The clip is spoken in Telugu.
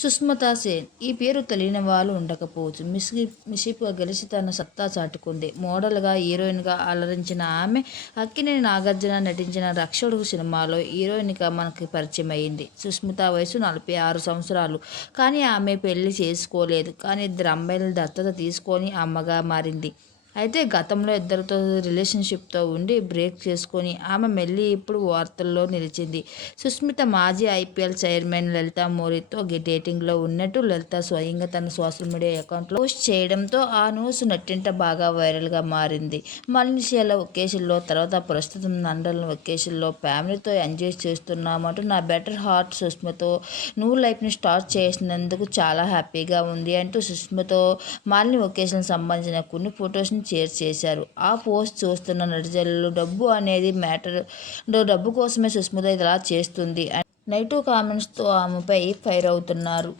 సుస్మితా సేన్ ఈ పేరు తెలియని వాళ్ళు ఉండకపోవచ్చు. మిస్కి మిషిప్గా గెలిచి తన సత్తా చాటుకుంది. మోడల్గా హీరోయిన్గా అలరించిన ఆమె అక్కినేని నాగార్జున నటించిన రక్షకుడు సినిమాలో హీరోయిన్గా మనకి పరిచయం అయింది సుస్మిత వయసు నలభై ఆరు సంవత్సరాలు. కానీ ఆమె పెళ్ళి చేసుకోలేదు. కానీ ఇద్దరు అమ్మాయిలను దత్తత తీసుకొని అమ్మగా మారింది. అయితే గతంలో ఇద్దరితో రిలేషన్షిప్తో ఉండి బ్రేక్ చేసుకొని ఆమె మళ్ళీ ఇప్పుడు వార్తల్లో నిలిచింది. సుస్మిత మాజీ ఐపీఎల్ చైర్మన్ లలిత మోరీతో డేటింగ్లో ఉన్నట్టు లలిత స్వయంగా తన సోషల్ మీడియా అకౌంట్లో పోస్ట్ చేయడంతో ఆ న్యూస్ నట్టింట బాగా వైరల్గా మారింది. మలేషియాలో ఒకేషన్లో తర్వాత ప్రస్తుతం లండన్ ఒకేషన్లో ఫ్యామిలీతో ఎంజాయ్ చేస్తున్నామంటూ నా బెటర్ హార్ట్ సుష్మతో నువ్వు లైఫ్ని స్టార్ట్ చేసినందుకు చాలా హ్యాపీగా ఉంది అంటూ సుష్మతో మాలిని ఒకేషన్ సంబంధించిన కొన్ని ఫొటోస్ని షేర్ చేశారు. ఆ పోస్ట్ చూస్తున్న నటిజల్లు డబ్బు అనేది మ్యాటర్ డబ్బు కోసమే సుష్మిత ఇలా చేస్తుంది. నెగిటివ్ కామెంట్స్తో ఆమెపై ఫైర్ అవుతున్నారు.